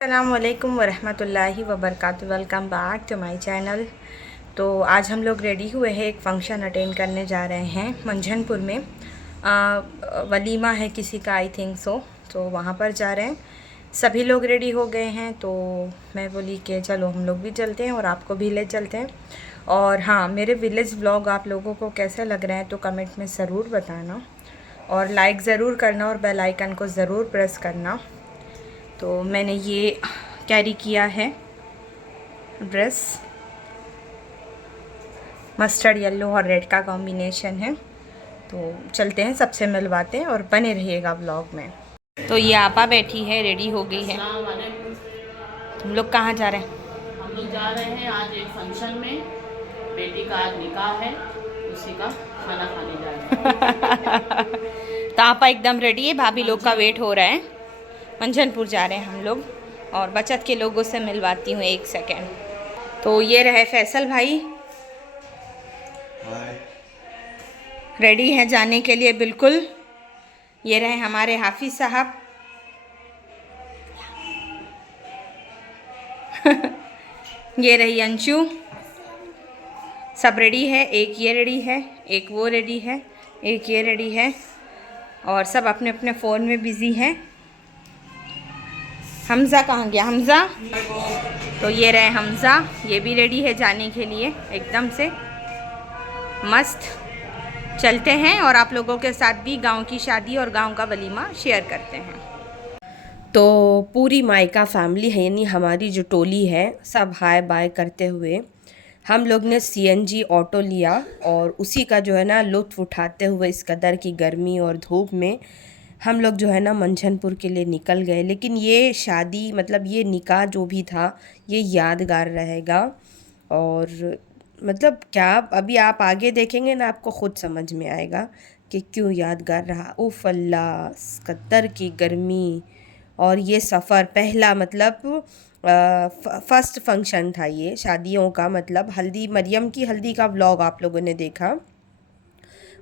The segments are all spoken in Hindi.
अस्सलामुअलैकुम वरहमतुल्लाहि वबरकातुहू। Welcome back to my channel. तो आज हम लोग रेडी हुए हैं, एक फ़ंक्शन अटेंड करने जा रहे हैं मंझनपुर में। वलीमा है किसी का, आई थिंक सो। तो वहाँ पर जा रहे हैं, सभी लोग रेडी हो गए हैं। तो मैं बोली कि चलो हम लोग भी चलते हैं और आपको भी ले चलते हैं। और हाँ, मेरे विलेज व्लॉग आप लोगों को कैसे लग रहे हैं तो कमेंट में ज़रूर बताना, और लाइक ज़रूर करना और बेल आइकन को ज़रूर प्रेस करना। तो मैंने ये कैरी किया है ड्रेस, मस्टर्ड येलो और रेड का कॉम्बिनेशन है। तो चलते हैं, सबसे मिलवाते हैं और बने रहिएगा व्लॉग में। तो ये आपा बैठी है, रेडी हो गई है। तुम लोग कहाँ जा रहे हैं? हम लोग जा रहे हैं आज एक फंक्शन में, बेटी का आज निकाह है, उसी का खाना खाने जा रहे हैं। तो आपा एकदम रेडी है, भाभी लोग का वेट हो रहा है। मंझनपुर जा रहे हैं हम लोग, और बचत के लोगों से मिलवाती हूँ एक सेकेंड। तो ये रहे फैसल भाई, रेडी हैं जाने के लिए बिल्कुल। ये रहे हमारे हाफिज साहब। ये रही अंशु। सब रेडी है, एक ये रेडी है, एक वो रेडी है, एक ये रेडी है, और सब अपने अपने फ़ोन में बिज़ी हैं। हमज़ा कहाँ गया? हमज़ा। तो ये रहे हमज़ा, ये भी रेडी है जाने के लिए एकदम से मस्त। चलते हैं और आप लोगों के साथ भी गांव की शादी और गांव का वलीमा शेयर करते हैं। तो पूरी मायका फैमिली है, यानी हमारी जो टोली है, सब हाय बाय करते हुए हम लोग ने सीएनजी ऑटो लिया और उसी का जो है ना लुत्फ़ उठाते हुए इस कदर की गर्मी और धूप में हम लोग जो है ना मंझनपुर के लिए निकल गए। लेकिन ये शादी मतलब ये निकाह जो भी था ये यादगार रहेगा। और मतलब क्या, अभी आप आगे देखेंगे ना आपको ख़ुद समझ में आएगा कि क्यों यादगार रहा। उफ़ अल्लाह, इस कदर की गर्मी। और ये सफ़र पहला मतलब फर्स्ट फंक्शन था ये शादियों का, मतलब हल्दी, मरियम की हल्दी का व्लॉग आप लोगों ने देखा।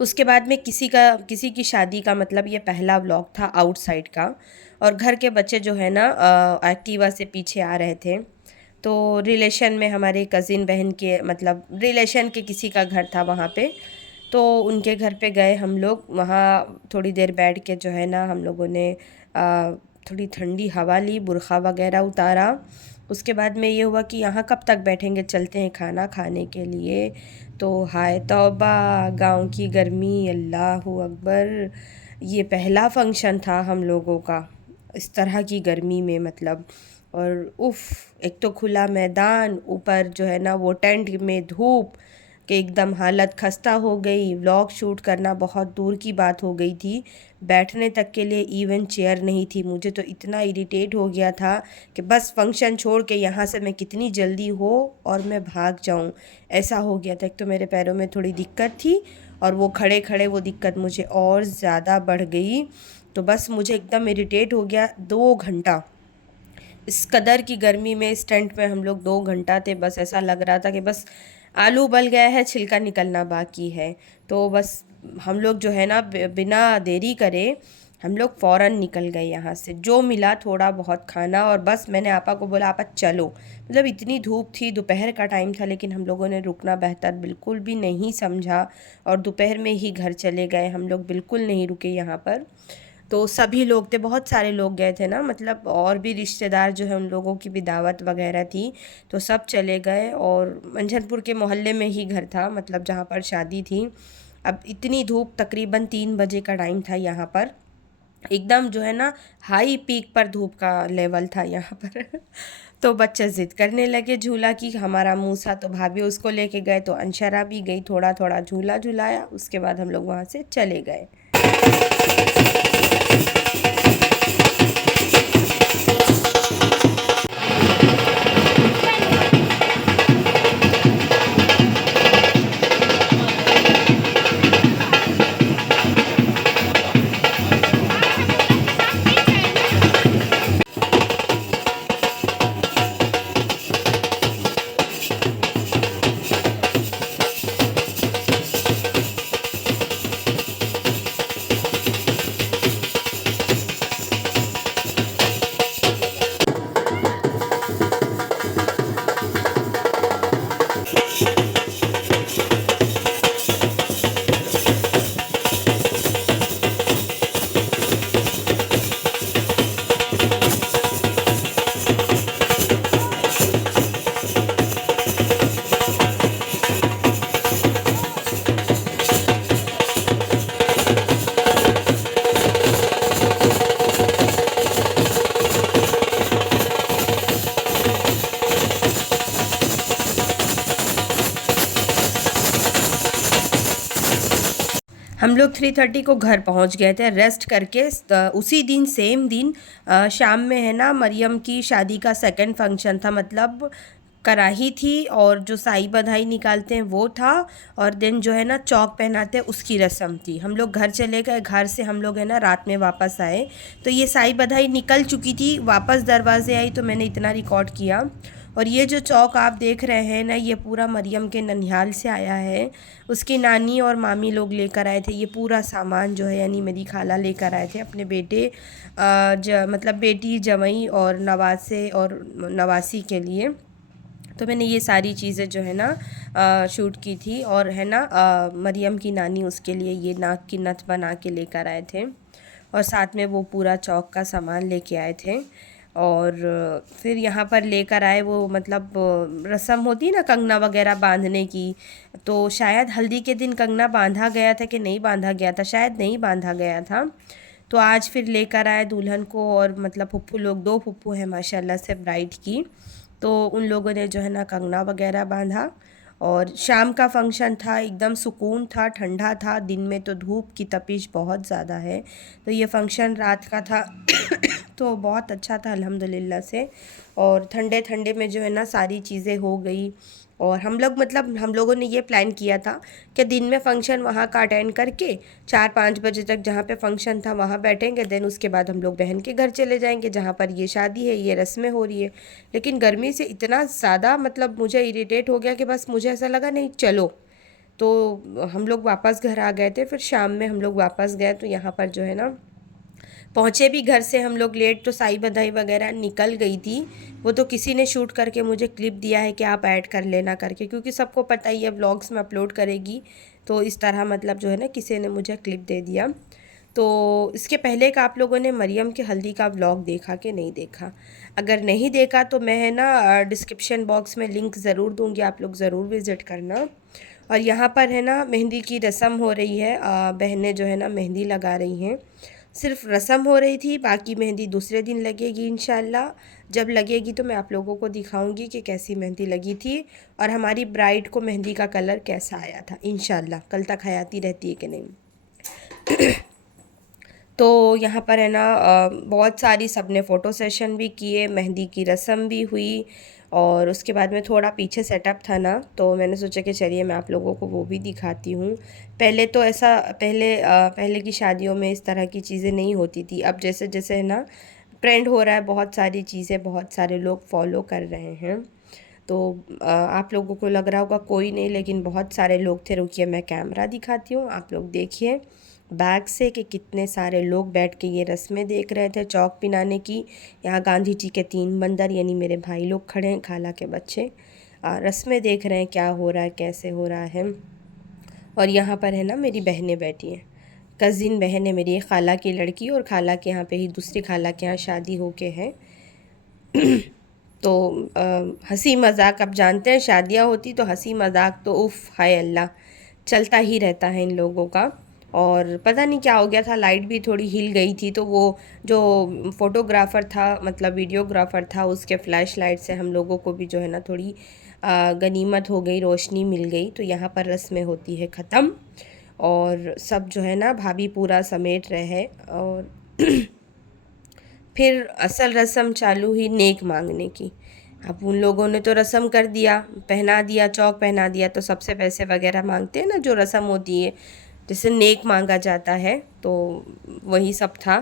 उसके बाद में किसी की शादी का मतलब ये पहला व्लॉग था आउटसाइड का। और घर के बच्चे जो है ना एक्टिवा से पीछे आ रहे थे। तो रिलेशन में हमारे कज़िन बहन के, मतलब रिलेशन के किसी का घर था वहाँ पे। तो उनके घर पे गए हम लोग, वहाँ थोड़ी देर बैठ के जो है ना हम लोगों ने थोड़ी ठंडी हवा ली, बुरखा वगैरह उतारा। उसके बाद में ये हुआ कि यहाँ कब तक बैठेंगे, चलते हैं खाना खाने के लिए। तो हाय तौबा, गांव की गर्मी, अल्लाहु अकबर। ये पहला फंक्शन था हम लोगों का इस तरह की गर्मी में, मतलब। और उफ़, एक तो खुला मैदान, ऊपर जो है ना वो टेंट में धूप कि एकदम हालत खस्ता हो गई। व्लॉग शूट करना बहुत दूर की बात हो गई थी, बैठने तक के लिए इवन चेयर नहीं थी। मुझे तो इतना इरिटेट हो गया था कि बस फंक्शन छोड़ के यहाँ से मैं कितनी जल्दी हो और मैं भाग जाऊँ, ऐसा हो गया था। एक तो मेरे पैरों में थोड़ी दिक्कत थी और वो खड़े खड़े वो दिक्कत मुझे और ज़्यादा बढ़ गई। तो बस मुझे एकदम इरिटेट हो गया। 2 घंटा इस कदर की गर्मी में इस टेंट में हम लोग 2 घंटा थे। बस ऐसा लग रहा था कि बस आलू उबल गया है, छिलका निकलना बाकी है। तो बस हम लोग जो है ना बिना देरी करे हम लोग फ़ौरन निकल गए यहाँ से। जो मिला थोड़ा बहुत खाना, और बस मैंने आपा को बोला आपा चलो, मतलब इतनी धूप थी, दोपहर का टाइम था, लेकिन हम लोगों ने रुकना बेहतर बिल्कुल भी नहीं समझा और दोपहर में ही घर चले गए। हम लोग बिल्कुल नहीं रुके यहाँ पर। तो सभी लोग थे, बहुत सारे लोग गए थे ना, मतलब और भी रिश्तेदार जो है उन लोगों की भी दावत वगैरह थी। तो सब चले गए और मंझनपुर के मोहल्ले में ही घर था, मतलब जहाँ पर शादी थी। अब इतनी धूप, तकरीबन 3 बजे का टाइम था यहाँ पर, एकदम जो है ना हाई पीक पर धूप का लेवल था यहाँ पर। तो बच्चे ज़िद करने लगे झूला की, हमारा मूसा तो भाभी उसको लेके गए, तो अंशरा भी गई, थोड़ा थोड़ा झूला झूलाया। उसके बाद हम लोग वहाँ से चले गए। हम लोग 3:30 को घर पहुंच गए थे रेस्ट करके। उसी दिन सेम दिन शाम में है ना मरियम की शादी का सेकंड फंक्शन था, मतलब कराही थी और जो साई बधाई निकालते हैं वो था, और दिन जो है ना चौक पहनाते हैं उसकी रस्म थी। हम लोग घर चले गए, घर से हम लोग है ना रात में वापस आए तो ये साई बधाई निकल चुकी थी, वापस दरवाजे आई तो मैंने इतना रिकॉर्ड किया। और ये जो चौक आप देख रहे हैं ना, ये पूरा मरियम के ननिहाल से आया है, उसकी नानी और मामी लोग लेकर आए थे। ये पूरा सामान जो है यानी मेरी खाला लेकर आए थे अपने बेटे मतलब बेटी जमाई और नवासे और नवासी के लिए। तो मैंने ये सारी चीज़ें जो है ना शूट की थी, और है ना मरियम की नानी उसके लिए ये नाक की नथ बना के लेकर आए थे, और साथ में वो पूरा चौक का सामान लेके आए थे। और फिर यहाँ पर लेकर आए वो मतलब रस्म होती है ना कंगना वगैरह बांधने की, तो शायद हल्दी के दिन कंगना बांधा गया था कि नहीं बांधा गया था, शायद नहीं बांधा गया था। तो आज फिर लेकर आए दुल्हन को, और मतलब फुप्पू लोग, 2 फुप्पू हैं माशाल्लाह से ब्राइड की, तो उन लोगों ने जो है ना कंगना वगैरह बांधा। और शाम का फंक्शन था, एकदम सुकून था, ठंडा था, दिन में तो धूप की तपिश बहुत ज़्यादा है, तो ये फंक्शन रात का था तो बहुत अच्छा था अल्हम्दुलिल्लाह से। और ठंडे ठंडे में जो है ना सारी चीज़ें हो गई। और हम लोग मतलब हम लोगों ने ये प्लान किया था कि दिन में फ़ंक्शन वहाँ का अटेंड करके 4-5 बजे तक जहाँ पे फ़ंक्शन था वहाँ बैठेंगे, देन उसके बाद हम लोग बहन के घर चले जाएंगे जहाँ पर ये शादी है, ये रस्में हो रही है। लेकिन गर्मी से इतना ज़्यादा मतलब मुझे इरिटेट हो गया कि बस मुझे ऐसा लगा नहीं चलो, तो हम लोग वापस घर आ गए थे। फिर शाम में हम लोग वापस गए तो यहाँ पर जो है ना पहुँचे भी घर से हम लोग लेट, तो साई बधाई वगैरह निकल गई थी, वो तो किसी ने शूट करके मुझे क्लिप दिया है कि आप ऐड कर लेना करके, क्योंकि सबको पता ही है व्लॉग्स में अपलोड करेगी, तो इस तरह मतलब जो है ना किसी ने मुझे क्लिप दे दिया। तो इसके पहले का आप लोगों ने मरियम के हल्दी का व्लॉग देखा कि नहीं देखा? अगर नहीं देखा तो मैं है ना डिस्क्रिप्शन बॉक्स में लिंक ज़रूर दूँगी, आप लोग ज़रूर विज़िट करना। और यहाँ पर है ना मेहंदी की रस्म हो रही है, बहनें जो है ना मेहंदी लगा रही हैं। सिर्फ रस्म हो रही थी, बाकी मेहंदी दूसरे दिन लगेगी इंशाल्लाह। जब लगेगी तो मैं आप लोगों को दिखाऊंगी कि कैसी मेहंदी लगी थी और हमारी ब्राइड को मेहंदी का कलर कैसा आया था इंशाल्लाह। कल तक हयाती रहती है कि नहीं तो यहाँ पर है ना बहुत सारी सबने फ़ोटो सेशन भी किए, मेहंदी की रस्म भी हुई, और उसके बाद में थोड़ा पीछे सेटअप था ना, तो मैंने सोचा कि चलिए मैं आप लोगों को वो भी दिखाती हूँ। पहले तो ऐसा पहले की शादियों में इस तरह की चीज़ें नहीं होती थी। अब जैसे जैसे है ना ट्रेंड हो रहा है, बहुत सारी चीज़ें बहुत सारे लोग फॉलो कर रहे हैं, तो आप लोगों को लग रहा होगा कोई नहीं, लेकिन बहुत सारे लोग थे। रुकिए मैं कैमरा दिखाती हूँ, आप लोग देखिए बैक से कि कितने सारे लोग बैठ के ये रस्में देख रहे थे चौक पिनाने की। यहाँ गांधी जी के 3 बंदर यानी मेरे भाई लोग खड़े हैं, खाला के बच्चे रस्में देख रहे हैं क्या हो रहा है, कैसे हो रहा है। और यहाँ पर है ना मेरी बहनें बैठी हैं, कज़िन बहन है मेरी, खाला की लड़की, और खाला के यहाँ पे ही दूसरी खाला के यहाँ शादी हो के है तो हंसी मजाक, अब जानते हैं शादियाँ होती तो हंसी मजाक तो उफ़ हाय अल्लाह चलता ही रहता है इन लोगों का। और पता नहीं क्या हो गया था, लाइट भी थोड़ी हिल गई थी, तो वो जो फ़ोटोग्राफ़र था मतलब वीडियोग्राफ़र था, उसके फ़्लैश लाइट से हम लोगों को भी जो है ना थोड़ी गनीमत हो गई, रोशनी मिल गई। तो यहाँ पर रस्में होती है ख़त्म, और सब जो है ना भाभी पूरा समेट रहे हैं। और फिर असल रस्म चालू हुई नेक मांगने की। अब उन लोगों ने तो रस्म कर दिया, पहना दिया, चौक पहना दिया, तो सबसे पैसे वगैरह मांगते हैं ना, जो रस्म होती है जैसे नेक मांगा जाता है, तो वही सब था।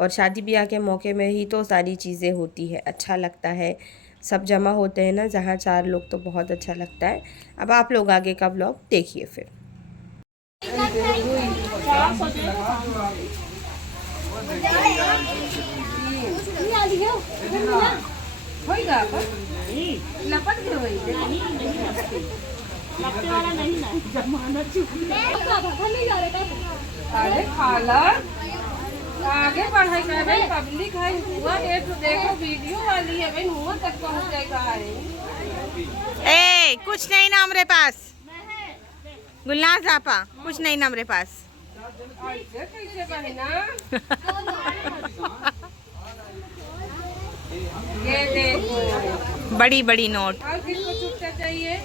और शादी ब्याह के मौके में ही तो सारी चीज़ें होती है, अच्छा लगता है, सब जमा होते हैं ना जहाँ 4 लोग, तो बहुत अच्छा लगता है। अब आप लोग आगे का ब्लॉग देखिए फिर। अरे खाला आगे पढ़ाई कर भाई, पब्लिक है हुआ है तो देखो वीडियो वाली है भाई, हुआ तक पहुंच जाएगा है। ए कुछ नहीं ना हमारे पास, गुलनाज आपा कुछ नहीं ना हमारे पास। कैसे बहना ये देखो बड़ी बड़ी नोट। और किसको छुट्टा चाहिए?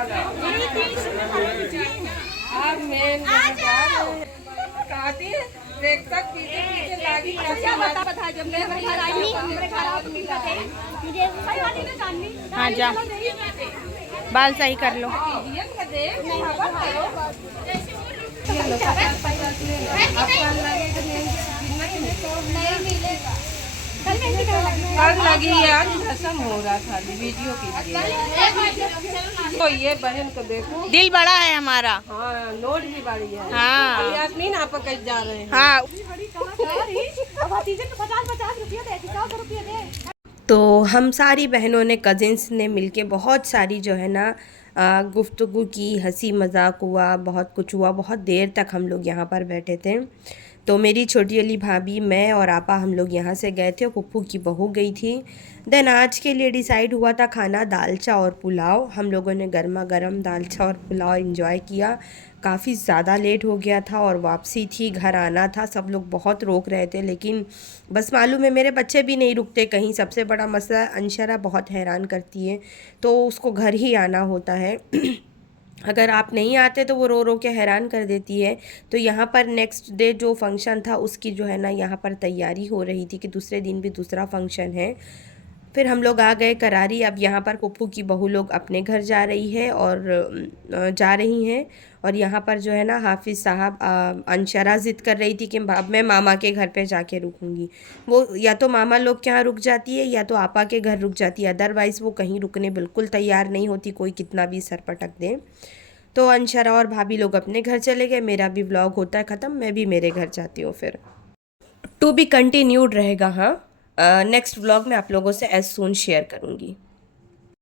अब मेन काटी देख तक पीछे पीछे लागी बता जब मैं घर आई हमरे खराब मिला है मुझे सही वाली ना जाननी। हाँ जा, बाल सही कर लो। ये का देख खबर करो नहीं मिलेगा कल लगी यार कसम हो रहा था वीडियो के लिए। तो ये बहन को देखो दिल बड़ा है हमारा। हाँ नोट भी बड़ी है। हाँ यास्मीन आप कहीं जा रहे हैं। हाँ। तो हम सारी बहनों ने, कज़िन्स ने मिलके बहुत सारी जो है ना गुफ्तगू की, हंसी मजाक हुआ, बहुत कुछ हुआ। बहुत देर तक हम लोग यहाँ पर बैठे थे। तो मेरी छोटी वाली भाभी, मैं और आपा हम लोग यहाँ से गए थे और पुप्पू की बहू गई थी। देन आज के लिए डिसाइड हुआ था खाना दालचा और पुलाव। हम लोगों ने गर्मा गर्म दालचा और पुलाव एंजॉय किया। काफ़ी ज़्यादा लेट हो गया था और वापसी थी, घर आना था। सब लोग बहुत रोक रहे थे, लेकिन बस मालूम है मेरे बच्चे भी नहीं रुकते कहीं। सबसे बड़ा मसला अंशरा बहुत हैरान करती है, तो उसको घर ही आना होता है। अगर आप नहीं आते तो वो रो रो के हैरान कर देती है। तो यहाँ पर नेक्स्ट डे जो फंक्शन था उसकी जो है ना यहाँ पर तैयारी हो रही थी कि दूसरे दिन भी दूसरा फंक्शन है। फिर हम लोग आ गए करारी। अब यहाँ पर पुप्पू की बहू लोग अपने घर जा रही है और यहाँ पर जो है ना हाफिज़ साहब, अंशरा ज़िद कर रही थी कि अब मैं मामा के घर पे जाके रुकूंगी। वो या तो मामा लोग के यहाँ रुक जाती है या तो आपा के घर रुक जाती है, अदरवाइज़ वो कहीं रुकने बिल्कुल तैयार नहीं होती, कोई कितना भी सर पटक दे। तो अंशरा और भाभी लोग अपने घर चले गए। मेरा भी व्लॉग होता है ख़त्म, मैं भी मेरे घर जाती हूँ। फिर टू बी कंटिन्यूड रहेगा। हाँ, नेक्स्ट व्लॉग में आप लोगों से एज सून शेयर करूँगी।